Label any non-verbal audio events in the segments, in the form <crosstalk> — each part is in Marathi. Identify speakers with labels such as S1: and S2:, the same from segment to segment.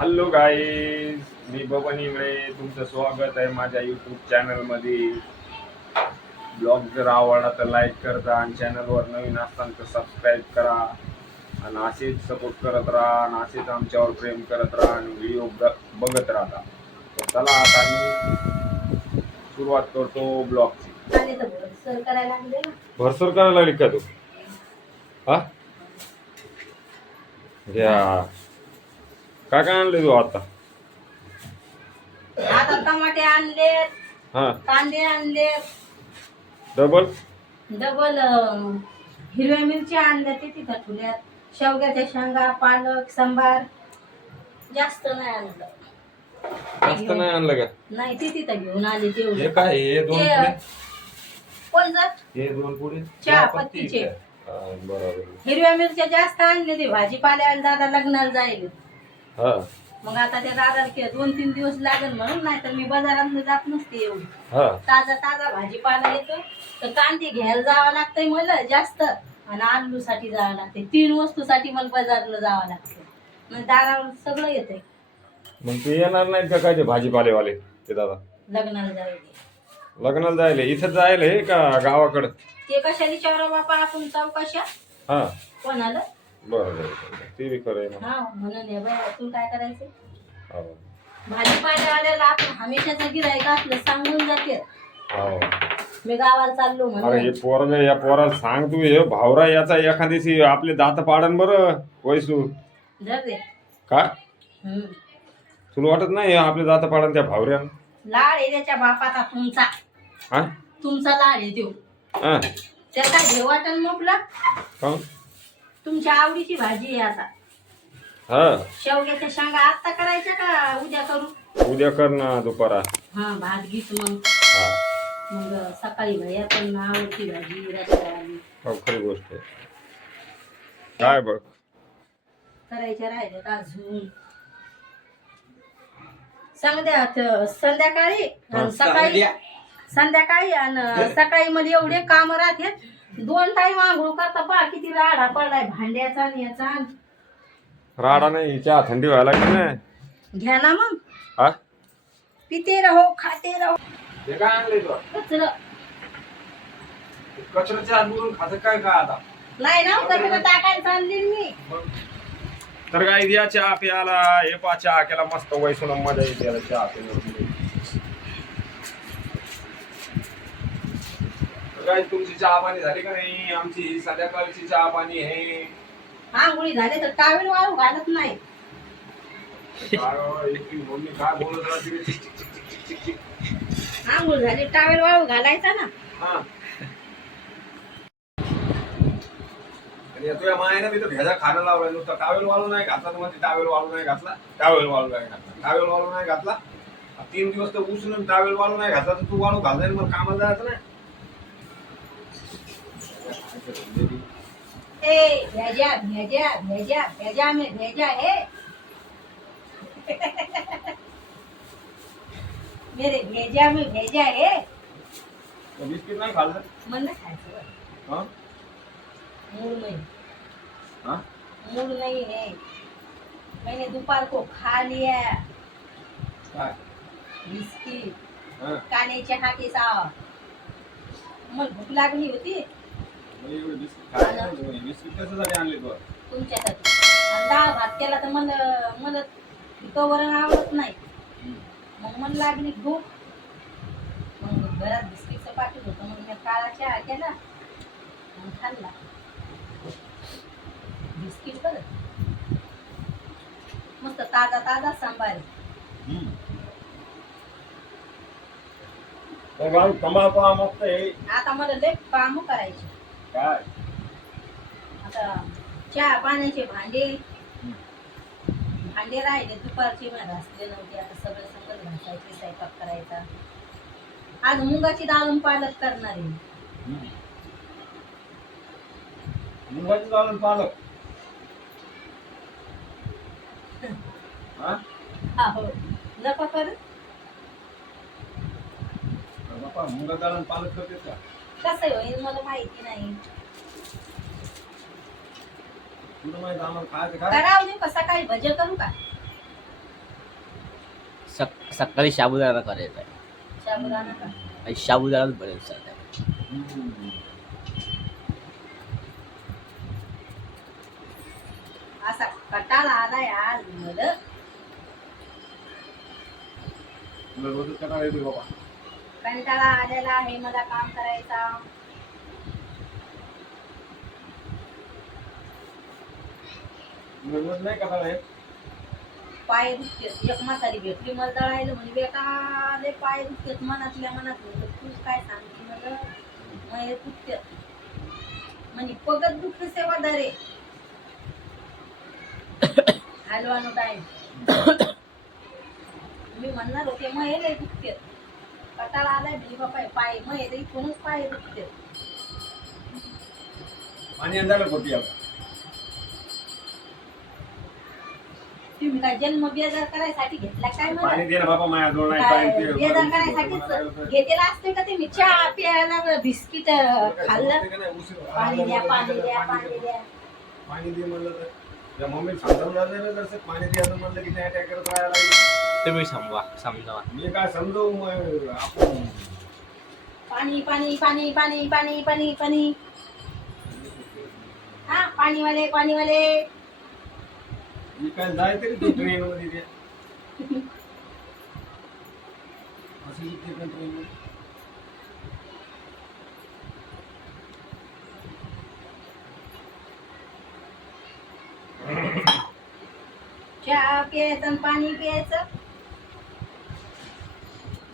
S1: हॅलो गाईज मी बबन इंगळे तुमचं स्वागत आहे माझ्या यूट्यूब चॅनलमध्ये. ब्लॉग जर आवडला तर लाईक करता आणि चॅनलवर नवीन असताना तर सबस्क्राईब करा. आणि असेच सपोर्ट करत राहा आणि असेच आमच्यावर प्रेम करत राहा आणि व्हिडिओ बघत राहा. तर चला आता मी सुरुवात करतो ब्लॉगची भरसर करायला लागली का तू? हा? काय काय आणले तू आता?
S2: आता टमाटे आणले
S1: हा.
S2: कांदे आणले
S1: डबल?
S2: डबल अं, हिरव्या मिरच्या आणल्या ते तिथं ठुल्यात शेवग्याच्या शेंगा पालक सांबार. जास्त नाही आणलं.
S1: जास्त नाही आणलं का?
S2: नाही ते तिथं घेऊन आले
S1: हे काय हे दोन
S2: ते-
S1: पुढे?
S2: कोण जात
S1: हे दोन पुढे?
S2: चहा पत्तीचे.
S1: बरोबर.
S2: हिरव्या मिरच्या जास्त आणले ते भाजीपाल्याला दादा लग्नाला जाईल
S1: हा
S2: मग आता ते दादा दोन तीन दिवस लागेल म्हणून नाही तर मी बाजारात जात नसते एवढी.
S1: हा.
S2: ताजा ताजा भाजीपाला येतो. तर कांदे घ्यायला जावं लागतंय मला जास्त. आणि आलू साठी जावं लागते तीन वस्तूसाठी मला बाजारला जावं लागतं मग दारावर सगळं येतंय.
S1: मग ते येणार नाहीत का काय ते भाजीपालेवाले? ते दादा.
S2: लग्नाला जायला.
S1: लग्नाला जायले. इथं जायला का गावाकडं?
S2: ते कशा विचारा बापा? आपण चौकशा
S1: हा.
S2: कोणाला?
S1: बरं बरं बरं. ते बी खरं आहे ना.
S2: हा म्हणून हे काय करायचं
S1: हो.
S2: भाजीपाल्यावाल्याला आपण हमेशाचा गिरायक असलं सांगून जाते.
S1: हो.
S2: मी गावाला चाललो
S1: अरे हे पोरग या पोराला सांग तू हे भावरा याचा एखाद्याशी आपले दात पाडन बरं वैसू.
S2: धर
S1: का?
S2: हम्म.
S1: तुला वाटत नाही आपले दात पाडन त्या भावऱ्यानं?
S2: लाड आहे त्याच्या बापाचा तुमचा.
S1: हा?
S2: तुमचा लाड आहे देऊ
S1: हा.
S2: त्याचा हे वाटण मोकला
S1: काहून?
S2: तुमच्या आवडीची भाजी आहे आता.
S1: हा.
S2: शेवग्याच्या शेंगा आत्ता करायच्या का उद्या करू?
S1: उद्या कर ना दुपारा.
S2: हा भात घेत मग.
S1: हा.
S2: मग सकाळी भैया पण आवडती भाजी रस्त्यावाली.
S1: हो खरी गोष्ट आहे. काय बघ?
S2: करायच्या राहिल्यात अजून. संध्या त- संध्याकाळी आणि सकाळी संध्याकाळी आणि सकाळी मध्ये एवढे काम राहते दोन टाइम आंघोळ करता पहा किती राडा पडलाय भांड्याचा आणि याचा.
S1: राडा नाही चहा थंडी व्हायला लागली ना.
S2: घ्या ना मग.
S1: हा?
S2: पिते राहो खाते राहो.
S1: हे काय आणलंय तू
S2: कचरं.
S1: कचऱ्याच्या आत बोलून खात काय का आता?
S2: नाही ना कचरं टाकायला चालली मी.
S1: तर काय द्या चहा प्याला हे पा चहा केला मस्त वैसून मजा येते याला चहा प्यायला काय तुमची चहा पाणी झाली का नाही? आमची संध्याकाळची चहा पाणी आहे.
S2: आंघोळी झाले तर टावेल वाळू घालत नाही.
S1: काय बाबा, इतकी मम्मी काय बोलत राहते? रे? चिक, चिक, चिक, चिक, चिक, चिक.
S2: आंघोळ झाली टावेल वाळू घालायचा ना.
S1: हा. आणि या तुझ्या मायनं मी तर भेजा खायला लावलाय. नुसतं टावेल वाळू नाही घातला मध्ये टावेल वाळू नाही घातला. टावेल वाळू नाही घातला. टावेल वाळू नाही घातला. तीन दिवस तर उचलून टावेल वाळू नाही घातला तर तू वाळू घालणार मग कामाला जायचं ना
S2: ए भेजा भेजा भेजा भेजा में भेजा है मेरे भेजा में भेजा है
S1: तर बिस्किट नाही खाल्लं
S2: मन नाही खायचं बरं.
S1: हा?
S2: मूड
S1: हा?
S2: मूड नहीं है मैंने दोपहर को खा लिया।
S1: काय
S2: बिस्किट
S1: हा.
S2: काने चहा के साथ। मला भूक लागली होती।
S1: म्हणजे
S2: तुमच्यासाठी. आणि डाळ भात केला तर मला मला आवडत नाही. मग मला लागली भूक. मग घरात बिस्किटचं पाकिट होतं. मग मी काळा चहा केला. मग खाल्ला. बिस्किट बरं मस्त ताजा ताजा सांबार. आता मला लय काम करायचे.
S1: काय?
S2: आता चहा पाण्याचे भांडे. भांडे राहिले दुपारचे मला घासले नव्हते. आता सगळं सगळं घासायचे स्वयंपाक करायचा. आज मुगाची डाळून पालक करणार आहे.
S1: मुंबईचं घालून पालक? <laughs> हा?
S2: हा हो. नका कर.
S1: बापा मुंगा घालून पालक करते का?
S2: कसं होईल मला माहिती नाही.
S1: तुला माहिती आम्हाला खायचं काय?
S2: करावं दे का? सकाळी भजे करू का?
S3: सक सकाळी साबुदाणा करायचा आहे.
S2: साबुदाणा का?
S3: आणि साबुदाणाच आहे
S2: असा कटाळा आलाय आज मला.
S1: तुला रोजच कंटाळा येतोय बाबा.
S2: कंटाळा आलेला आहे मला काम करायचा.
S1: नाही
S2: पाय दुखते एक म्हातारी भेटली मला दळायला म्हणजे बेकाले पाय दुखतेत मनातल्या मनात. म्हणलं, तूच काय सांगते मला? दुखते. म्हणजे पगत दुखते सेवा दरे <coughs> हलवानो टाइम <coughs> मी म्हणणार होते मग हे लय दुखते. कटाळा आलाय म्हणजे बापा पाय मग इथूनच पाय
S1: आणि
S2: तुम्ही काय जन्म बेजार करायसाठी घेतला काय मला?
S1: पाणी दे ना बाबा माझ्या जवळ नाही
S2: काय
S1: पाणी ते-
S2: बेजार करायसाठीच घेतलेला असते का ते मी चहा प्यायला बिस्किट खाल्लं? पाणी द्या पाणी द्या पाणी द्या.
S1: पाणी दे म्हणलं तर. त्या मम्मी समजावून ना जसं पाणी द्यायचं म्हणलं की राहायला लागली.
S3: तुम्ही समजा समजावा.
S1: मी काय समजू मग आपण
S2: पाणी पाणी पाणी पाणी पाणी पाणी पाणी. हा पाणीवाले पाणीवाले.
S1: मी काय जाय तरी तू ट्रेन मध्ये द्या. असं इथे पण ट्रेन
S2: चहा प्यायचं आणि पाणी प्यायचं.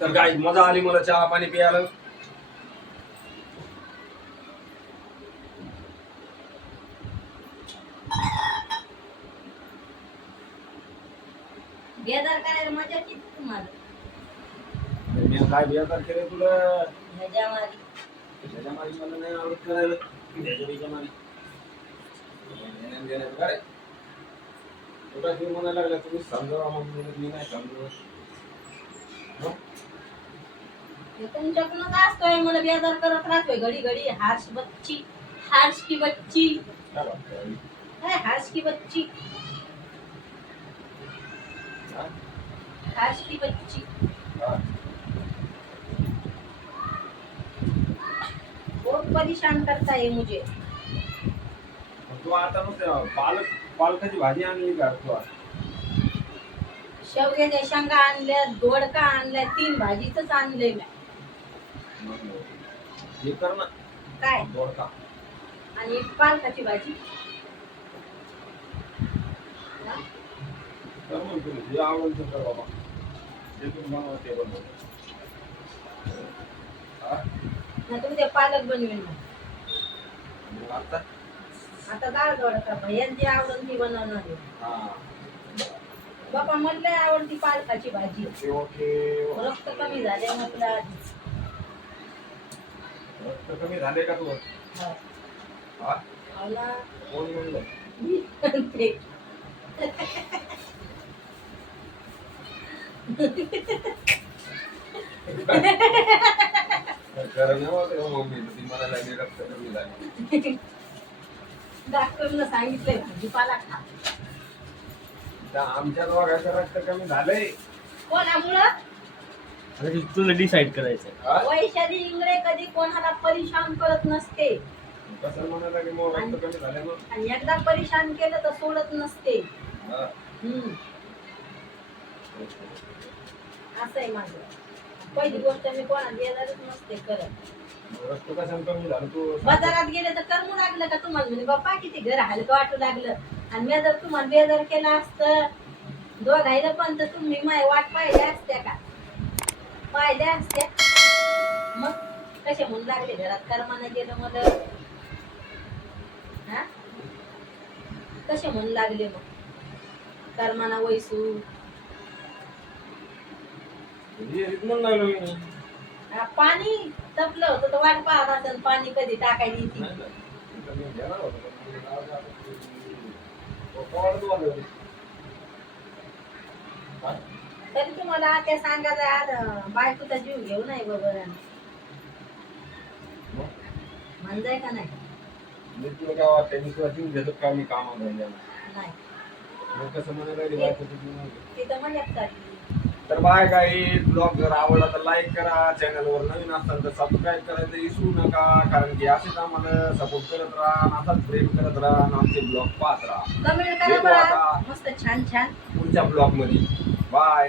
S1: तर काय मजा आली मला चहा पाणी प्यायला.
S2: बेजार करायला मजा किती तुम्हाला?
S1: मी काय बेकार केलं तुला?
S2: मजा मारी
S1: त्याच्या मला नाही आवडत करायला. त्याच्यामागे देण्यात देण्यात काय तुला हे म्हणायला लागला तुम्ही समजावा मग मी नाही समजवत.
S2: तुमच्याकडूनच असतोय मला बेजार करत राहतोय घडी घडी हार्श बच्ची हार्श की बच्ची.
S1: काय
S2: हार्श की बच्ची?
S1: हा?
S2: हार्श की बच्ची? बहुत परेशान करता है मुझे?
S1: तू आता नुसतं पालक पालकाची भाजी आणली तू आता?
S2: शेवग्याच्या शेंगा आणल्या दोडका आणल्या तीन भाजीच आणलंय
S1: हे कर ना.
S2: काय?
S1: दोडका.
S2: आणि पालकाची भाजी.
S1: मग जे ते कर बाबा. बनवा ते बनवा.
S2: तर उद्या पालक. मग.
S1: आता?
S2: आता डाळ दोडका भैया जी आवडून ती बनवणार आहे.
S1: हा.
S2: बापा म्हणलं आवडती पालकाची भाजी.
S1: Okay okay.
S2: रक्त कमी झाले म्हटलं आधीच.
S1: रक्त कमी झाले का तू
S2: हा.
S1: कोण म्हणलं?
S2: मी म्हणते.
S1: खरं नाही होत मम्मी. ती मला लागली रक्त कमी झाले.
S2: डॉक्टरनं सांगितलंय भाजीपाला खा
S1: त्या आमच्या दोघांचं रक्त कमी झालंय
S2: कोणामुळं
S3: आता ते तुला डिसाईड करायचं.
S1: हा?
S2: वैशाली इंगळे कधी कोणाला परेशान करत नसते
S1: कसं म्हणायला की मग रक्त कमी झाले मग
S2: आणि एकदा परेशान केलं तर सोडत नसते
S1: हा.
S2: हम्म. असं आहे माझं पहिली गोष्ट मी कोणाला येणारच नसते करत बाजारात गेले तर कर्म लागलं का? तुम्हाला म्हणजे बाप्पा किती घर हलकं वाटू लागलं. आणि मी जर तुम्हाला बेजार केलं असतं दोघायला पण तर तुम्ही माय वाट पाहिल्या असत्या का? पाहिल्या असत्या. मग कसे म्हणून लागले घरात कर्मानं गेलं मग हा? कसे म्हणून लागले मग? कर्माना वैसू.
S1: म्हणून लागलो
S2: हा, पाणी तपलं होतं तर वाट पाहत असेल पाणी कधी टाकायची ती.
S1: तो?
S2: तरी तुम्हाला त्या सांगायचं आज बायकोचा जीव घेऊ नाही बाबा
S1: मग?
S2: म्हणजाय का नाही
S1: मी तुला काय वाटतं मी तुला जीव घेतो का मी
S2: नाही
S1: मग कसं म्हणायला लागली बायको तुझी नाही.
S2: ती तर मजाक काढली
S1: तर बाय काही ब्लॉग जर आवडला तर लाईक करा. चॅनलवर नवीन असाल तर सबस्क्राईब करायचं विसरू नका कारण की असेच आम्हाला सपोर्ट करत राहा असाच प्रेम करत राहा आमचे ब्लॉग पाहत राहा.
S2: कमेंट करा
S1: भेटू
S2: बरं.
S1: आता.
S2: मस्त छान छान.
S1: पुढच्या ब्लॉगमध्ये. बाय